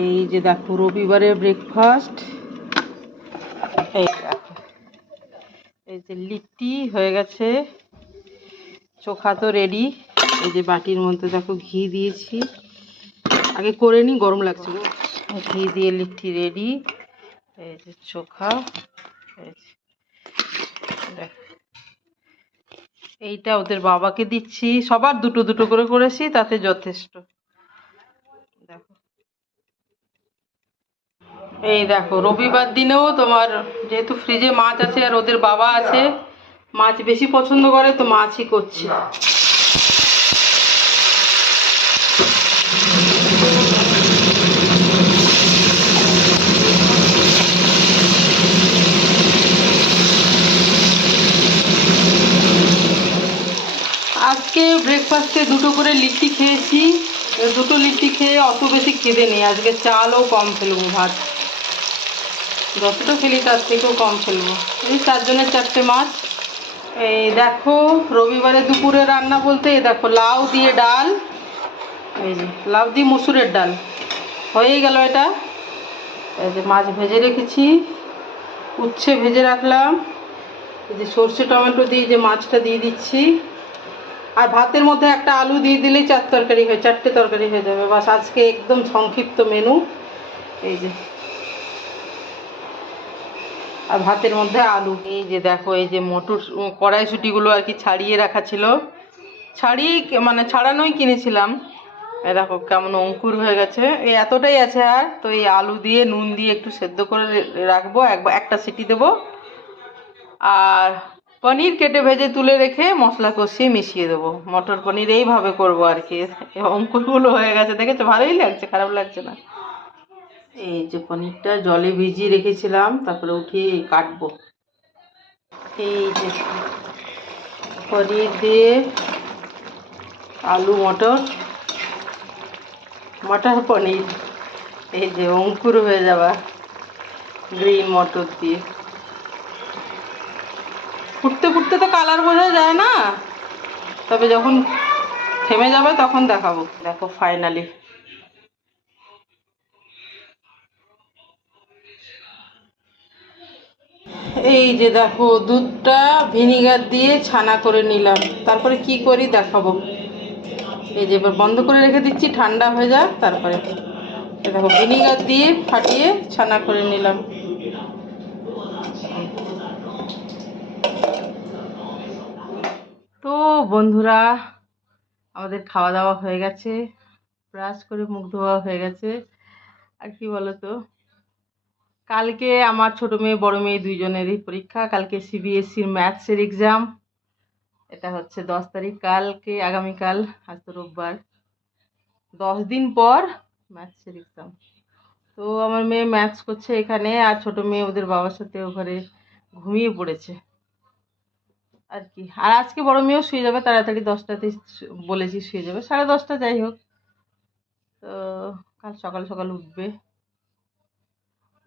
এই যে দেখো, রবিবারের ব্রেকফাস্ট এই এই যে লিট্টি হয়ে গেছে। চোখা তো রেডি এই যে বাটির মধ্যে দেখো ঘি দিয়েছি। আগে করে নি, গরম লাগছে ঘি দিয়ে লিট্টি রেডি এই যে চোখা, এই এইটা ওদের বাবাকে দিচ্ছি। সবার দুটো দুটো করে করেছি, তাতে যথেষ্ট। এই দেখো, রবিবার দিনেও তোমার যেহেতু ফ্রিজে মাছ আছে আর ওদের বাবা আছে, মাছ বেশি পছন্দ করে, তো মাছই করছে। আজকে ব্রেকফাস্টে দুটো করে লিট্টি খেয়েছি, দুটো লিট্টি খেয়ে অত বেশি খিদে নেই। আজকে চালও কম ফেলব ভাত। যতটা খেলি, তার থেকেও কম ফেলব এই চারজনের চারটে মাছ। এই দেখো, রবিবারে দুপুরে রান্না বলতে, এই দেখো, লাউ দিয়ে ডাল, এই যে, লাউ দিয়ে মুসুরের ডাল। হয়েই গেল এটা। এই যে মাছ ভেজে রেখেছি, উচ্ছে ভেজে রাখলাম। এই যে সর্ষে টমেটো দিয়ে যে মাছটা দিয়ে দিচ্ছি। আর ভাতের মধ্যে একটা আলু দিয়ে দিলেই চার তরকারি হয়ে, চারটে তরকারি হয়ে যাবে। বাস আজকে একদম সংক্ষিপ্ত মেনু এই যে আর ভাতের মধ্যে আলু। এই যে দেখো, এই যে মটর কড়াইশুটিগুলো আর কি ছাড়িয়ে রাখা ছিল। ছাড়িয়ে মানে ছাড়ানোই কিনেছিলাম। দেখো কেমন অঙ্কুর হয়ে গেছে। এই এতটাই আছে আর। তো এই আলু দিয়ে, নুন দিয়ে একটু সেদ্ধ করে রাখব। একবার একটা সিটি দেবো। আর পনির কেটে ভেজে তুলে রেখে মশলা কষিয়ে মিশিয়ে দেবো। মটর পনির এইভাবে করব আর কি। অঙ্কুরগুলো হয়ে গেছে। দেখেছ? ভালোই লাগছে, খারাপ লাগছে না। এই যে পনিরটা জলে ভিজিয়ে রেখেছিলাম, তারপরে উঠিয়ে কাটবো। এই যে পনির দিয়ে আলু, মটর মটর পনির। এই যে অঙ্কুর হয়ে যাওয়া গ্রিন মটর দিয়ে। ফুটতে ফুটতে তো কালার বোঝা যায় না, তবে যখন থেমে যাবে তখন দেখাবো। দেখো ফাইনালি এই যে দেখো, দুধটা ভিনিগার দিয়ে ছানা করে নিলাম। তারপরে কি করি দেখাবো? এই যে এবার বন্ধ করে রেখে দিচ্ছি, ঠান্ডা হয়ে যাক, তারপরে দেখো, ভিনিগার দিয়ে ফাটিয়ে ছানা করে নিলাম। তো বন্ধুরা, আমাদের খাওয়া দাওয়া হয়ে গেছে, ব্রাশ করে মুখ ধোয়া হয়ে গেছে। আর কি বলো তো? কালকে আমার ছোট মেয়ে, বড় মেয়ে দুইজনেরই পরীক্ষা। কালকে সিবিএসসির ম্যাথসের এক্সাম এটা হচ্ছে দশ তারিখ। কালকে, আগামীকাল, আজ তো রোববার। দশ দিন পর ম্যাথসের এক্সাম তো আমার মেয়ে ম্যাথস করছে এখানে আর ছোট মেয়ে ওদের বাবার সাথে ওখানে ঘুমিয়ে পড়েছে। আর কি। আর আজকে বড় মেয়েও শুয়ে যাবে, তাড়াতাড়ি দশটাতে বলেছি শুয়ে যাবে। সাড়ে দশটা যাই হোক। তো কাল সকাল সকাল উঠবে।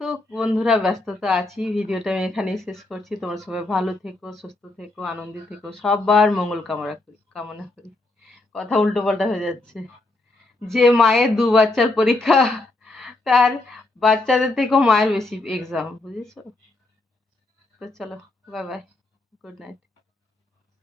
তো বন্ধুরা, ব্যস্ত তো আছি। ভিডিওটা আমি এখানেই শেষ করছি। তোমরা সবাই ভালো থেকো, সুস্থ থেকো, আনন্দে থেকো। সবার মঙ্গল কামনা করি কামনা করি। কথা উল্টো পাল্টা হয়ে যাচ্ছে। যে মায়ের দু বাচ্চার পরীক্ষা, তার বাচ্চাদের থেকেও মায়ের বেশি এক্সাম বুঝেছ? তো চলো বাই বাই গুড নাইট